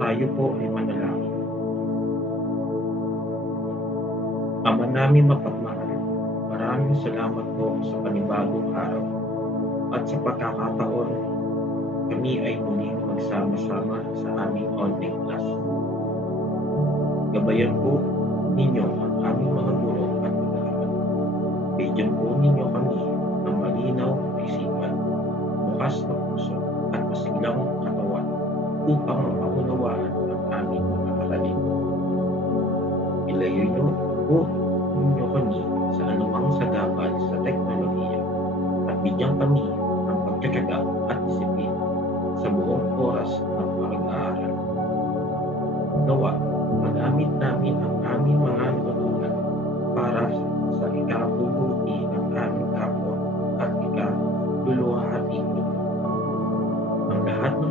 Tayo po ay manalangin. Ama namin mapagmahal, maraming salamat po sa panibagong araw at sa pagkakataon kami ay muling magsama-sama sa aming online class. Gabayan po ninyo ang aming mga guro at mag-aaral. Bigyan po ninyo kami ng malinaw na isipan, bukas na puso at masiglang katawan upang mapaunawaan ang aming mga aralin. Ilayo niyo po ninyo kami sa anumang sagabal sa teknolohiya at bigyan kami ng pagtitiyaga at disiplina sa buong oras ng pag-aaral. Nawa, magamit namin ang aming mga natutunan para sa ikabubuti ng aming kapwa at ikaluluwalhati ninyo. Ang lahat ng